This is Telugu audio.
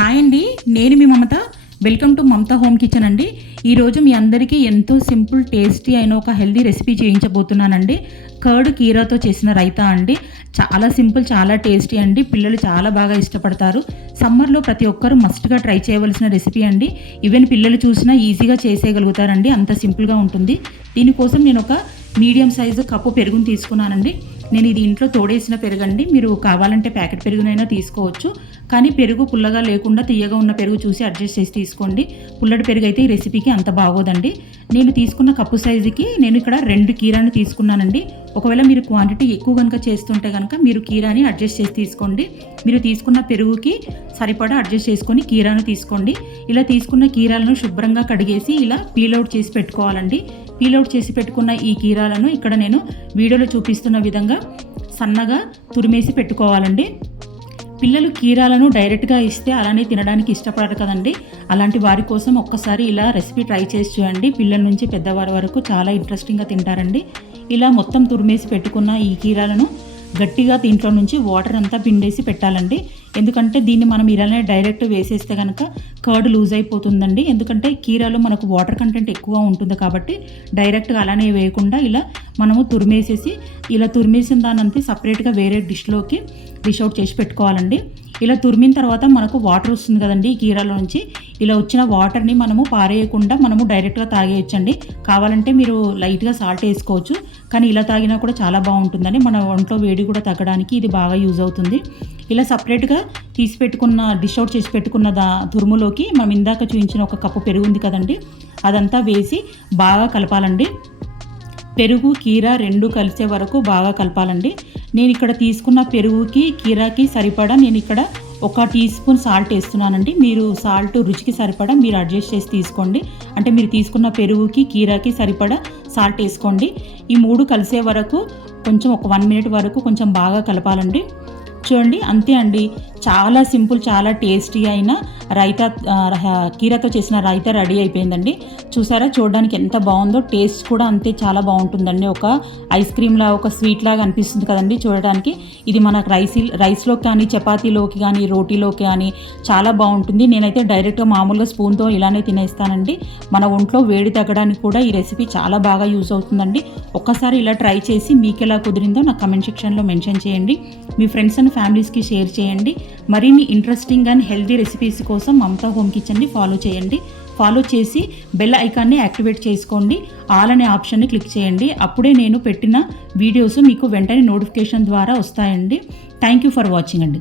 హాయ్ అండి, నేను మీ Mamata. Welcome to Mamata home kitchen అండి. ఈరోజు మీ అందరికీ ఎంతో సింపుల్ టేస్టీ అయిన ఒక హెల్దీ రెసిపీ చేయించబోతున్నానండి. కర్డ్ కీరాతో చేసిన రైతా అండి. చాలా సింపుల్, చాలా టేస్టీ అండి. పిల్లలు చాలా బాగా ఇష్టపడతారు. సమ్మర్లో ప్రతి ఒక్కరూ మస్ట్గా ట్రై చేయవలసిన రెసిపీ అండి. ఈవెన్ పిల్లలు చూసినా ఈజీగా చేసేయగలుగుతారండి, అంత సింపుల్గా ఉంటుంది. దీనికోసం నేను ఒక మీడియం సైజు కప్పు పెరుగుని తీసుకున్నానండి. నేను ఇది ఇంట్లో తోడేసిన పెరుగండి. మీరు కావాలంటే ప్యాకెట్ పెరుగునైనా తీసుకోవచ్చు, కానీ పెరుగు పుల్లగా లేకుండా తీయగా ఉన్న పెరుగు చూసి అడ్జస్ట్ చేసి తీసుకోండి. పుల్లటి పెరుగు అయితే ఈ రెసిపీకి అంత బాగోదండి. నేను తీసుకున్న కప్పు సైజుకి నేను ఇక్కడ 2 కీరాని తీసుకున్నానండి. ఒకవేళ మీరు క్వాంటిటీ ఎక్కువ కనుక చేస్తుంటే కనుక మీరు కీరాని అడ్జస్ట్ చేసి తీసుకోండి. మీరు తీసుకున్న పెరుగుకి సరిపడా అడ్జస్ట్ చేసుకొని కీరాను తీసుకోండి. ఇలా తీసుకున్న కీరాలను శుభ్రంగా కడిగేసి ఇలా పీల్అవుట్ చేసి పెట్టుకోవాలండి. పీల్అవుట్ చేసి పెట్టుకున్న ఈ కీరాలను ఇక్కడ నేను వీడియోలో చూపిస్తున్న విధంగా సన్నగా తురిమేసి పెట్టుకోవాలండి. పిల్లలు కీరాలను డైరెక్ట్గా ఇస్తే అలానే తినడానికి ఇష్టపడరు కదండి. అలాంటి వారి కోసం ఒక్కసారి ఇలా రెసిపీ ట్రై చేసి చూడండి. పిల్లల నుంచి పెద్దవారి వరకు చాలా ఇంట్రెస్టింగ్గా తింటారండి. ఇలా మొత్తం తురిమేసి పెట్టుకున్న ఈ కీరాలను గట్టిగా దీంట్లో నుంచి వాటర్ అంతా పిండేసి పెట్టాలండి. ఎందుకంటే దీన్ని మనం ఇలానే డైరెక్ట్ వేసేస్తే కనుక కర్డ్ లూజ్ అయిపోతుందండి. ఎందుకంటే కీరాలో మనకు వాటర్ కంటెంట్ ఎక్కువ ఉంటుంది కాబట్టి డైరెక్ట్గా అలానే వేయకుండా ఇలా మనము తురిమేసేసి ఇలా తురిమేసిన దానంతా సపరేట్గా వేరే డిష్లోకి డిష్ అవుట్ చేసి పెట్టుకోవాలండి. ఇలా తురిమిన తర్వాత మనకు వాటర్ వస్తుంది కదండి ఈ కీరాలో నుంచి. ఇలా వచ్చిన వాటర్ని మనము పారేయకుండా మనము డైరెక్ట్గా తాగేయచ్చండి. కావాలంటే మీరు లైట్గా సాల్ట్ వేసుకోవచ్చు, కానీ ఇలా తాగినా కూడా చాలా బాగుంటుందండి. మన ఒంట్లో వేడి కూడా తగ్గడానికి ఇది బాగా యూజ్ అవుతుంది. ఇలా సపరేట్గా తీసి పెట్టుకున్న డిష్ అవుట్ చేసి పెట్టుకున్న తురుములోకి మనం ఇందాక చూపించిన ఒక కప్పు పెరుగు ఉంది కదండి, అదంతా వేసి బాగా కలపాలండి. పెరుగు కీరా 2 కలిసే వరకు బాగా కలపాలండి. నేను ఇక్కడ తీసుకున్న పెరుగుకి కీరాకి సరిపడా నేను ఇక్కడ 1 టీ స్పూన్ సాల్ట్ వేస్తున్నానండి. మీరు సాల్ట్ రుచికి సరిపడా మీరు అడ్జస్ట్ చేసి తీసుకోండి. అంటే మీరు తీసుకున్న పెరుగుకి కీరాకి సరిపడా సాల్ట్ వేసుకోండి. ఈ 3 కలిసే వరకు కొంచెం ఒక 1 మినిట్ వరకు కొంచెం బాగా కలపాలండి. చూడండి, అంతే అండి. చాలా సింపుల్, చాలా టేస్టీ అయిన రైతా, కీరాతో చేసిన రైతా రెడీ అయిపోయిందండి. చూసారా, చూడడానికి ఎంత బాగుందో. టేస్ట్ కూడా అంతే చాలా బాగుంటుందండి. ఒక ఐస్ క్రీమ్లా, ఒక స్వీట్ లాగా అనిపిస్తుంది కదండి చూడడానికి. ఇది మనకు రైస్లోకి కానీ, చపాతీలోకి కానీ, రోటీలోకి కానీ చాలా బాగుంటుంది. నేనైతే డైరెక్ట్గా మామూలుగా స్పూన్తో ఇలానే తినేస్తానండి. మన ఒంట్లో వేడి తగ్గడానికి కూడా ఈ రెసిపీ చాలా బాగా యూజ్ అవుతుందండి. ఒక్కసారి ఇలా ట్రై చేసి మీకు ఎలా కుదిరిందో నాకు కమెంట్ సెక్షన్లో మెన్షన్ చేయండి. మీ ఫ్రెండ్స్ అండ్ ఫ్యామిలీస్కి షేర్ చేయండి. మరిన్ని ఇంట్రెస్టింగ్ అండ్ హెల్దీ రెసిపీస్ కోసం మమతా హోమ్ కిచెన్ని ఫాలో చేయండి. ఫాలో చేసి బెల్ ఐకాన్ని యాక్టివేట్ చేసుకోండి. ఆల్ అనే ఆప్షన్ని క్లిక్ చేయండి. అప్పుడే నేను పెట్టిన వీడియోస్ మీకు వెంటనే నోటిఫికేషన్ ద్వారా వస్తాయండి. థ్యాంక్ యూ ఫర్ వాచింగ్ అండి.